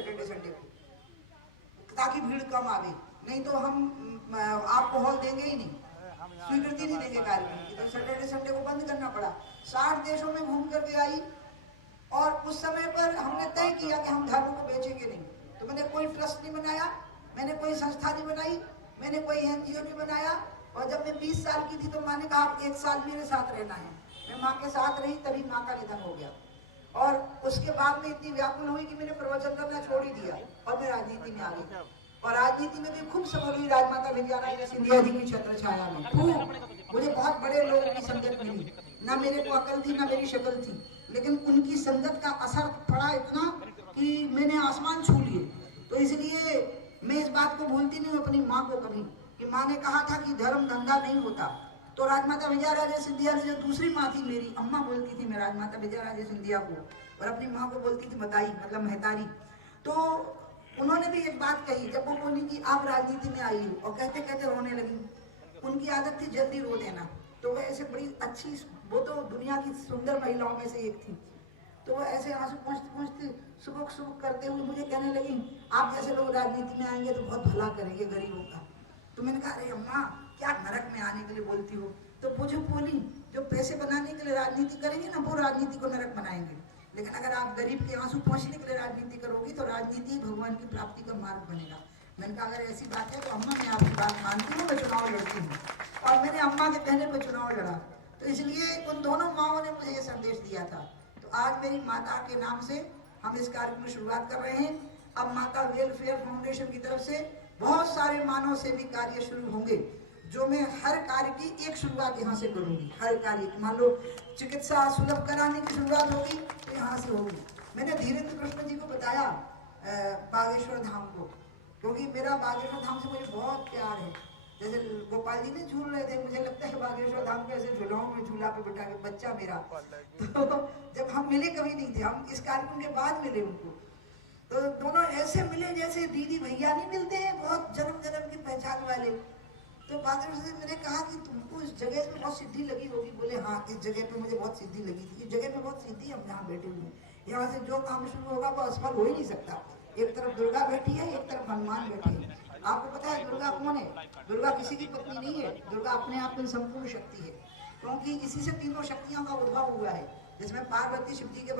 Saturday Sunday को, ताकि भीड़ कम आवे, नहीं तो हम आपको हॉल देंगे ही नहीं, स्वीकृति नहीं देंगे कार्यक्रम की। तो सैटरडे संडे को बंद करना पड़ा। 60 देशों में घूम करके आई, और उस समय पर हमने तय किया कि हम धर्म को बेचेंगे नहीं। तो मैंने कोई ट्रस्ट नहीं बनाया, मैंने कोई संस्था नहीं बनाई, मैंने कोई एनजीओ नहीं बनाया। और जब मैं 20 साल की थी तो माँ ने कहा आप 1 साल मेरे साथ रहना है। मैं माँ के साथ रही, तभी माँ का निधन हो गया। और उसके बाद में इतनी व्याकुल हुई कि मैंने प्रवचन करना छोड़ ही दिया और मैं राजनीति में आ गई। और राजनीति में भी खूब सफल हुई, राजमाता विजयाराजे सिंधिया जी की छत्र छाया में खूब। मुझे बहुत बड़े लोगों की संगत मिली, ना मेरे को अकल थी ना मेरी शक्ल थी, लेकिन उनकी संगत का असर पड़ा इतना कि मैंने आसमान छू लिए। तो इसलिए मैं इस बात को भूलती नहीं हूँ अपनी माँ को कभी, कि माँ ने कहा था कि धर्म धंधा नहीं होता। तो राजमाता विजयाराजे सिंधिया ने, जो दूसरी माँ थी मेरी, अम्मा बोलती थी मैं राजमाता विजयाराजे सिंधिया को, और अपनी माँ को बोलती थी मताई, मतलब महतारी। तो उन्होंने भी एक बात कही, जब वो बोली कि आप राजनीति में आई हो, और कहते कहते रोने लगी। उनकी आदत थी जल्दी रो देना। तो वह ऐसे बड़ी अच्छी, वो तो दुनिया की सुंदर महिलाओं में से एक थी, तो वो ऐसे आंसू पहुँचते पहुँचते सुबह सुबह करते हुए मुझे कहने लगी, आप जैसे लोग राजनीति में आएंगे तो बहुत भला करेंगे गरीबों का। तो मैंने कहा अरे अम्मा, क्या नरक में आने के लिए बोलती हो? तो वो जो बोली, जो पैसे बनाने के लिए राजनीति करेंगे ना, वो राजनीति को नरक बनाएंगे, लेकिन अगर आप गरीब के आंसू पहुंचने के लिए राजनीति करोगी तो राजनीति भगवान की प्राप्ति का मार्ग बनेगा। मैंने कहा अगर ऐसी बात है तो अम्मा मैं आपकी बात मानती हूँ, मैं चुनाव लड़ती हूँ। और मैंने अम्मा के कहने पर चुनाव लड़ा। तो इसलिए उन दोनों माओं ने मुझे ये संदेश दिया था। तो आज मेरी माता के नाम से हम इस कार्यक्रम की शुरुआत कर रहे हैं। अब माता वेलफेयर फाउंडेशन की तरफ से बहुत सारे मानव सेवी कार्य शुरू होंगे, जो मैं हर कार्य की एक शुरुआत यहाँ से करूंगी। हर कार्य की, मान लो चिकित्सा सुलभ कराने की शुरुआत होगी तो यहाँ से होगी। मैंने धीरेन्द्र कृष्ण जी को बताया बागेश्वर धाम को, क्योंकि मेरा बागेश्वर धाम से मुझे बहुत प्यार है। जैसे गोपाल जी ने झूल रहे थे, मुझे लगता है बागेश्वर धाम को ऐसे झूलाऊं में, झूला पे बिठा के, बच्चा मेरा। तो जब हम मिले कभी नहीं थे, हम इस कार्यक्रम के बाद मिले उनको, तो दोनों ऐसे मिले जैसे दीदी भैया नहीं मिलते हैं, बहुत जन्म जन्म की पहचान वाले। तो बागेश्वर से मैंने कहा कि तुमको इस जगह पे बहुत सिद्धि लगी होगी। बोले हाँ, इस जगह पे मुझे बहुत सिद्धि लगी थी, इस जगह पे बहुत सिद्धि, हम यहाँ बैठे हुए हैं, यहाँ से जो काम शुरू होगा वो असफल हो ही नहीं सकता। एक तरफ दुर्गा बैठी है, एक तरफ हनुमान बैठे हैं। आपको पता है दुर्गा कौन है? दुर्गा किसी की पत्नी नहीं है, दुर्गा अपने आप में संपूर्ण शक्ति है, क्योंकि इसी से तीनों शक्तियों का उद्भव हुआ है, जिसमें पार्वती शिव जी के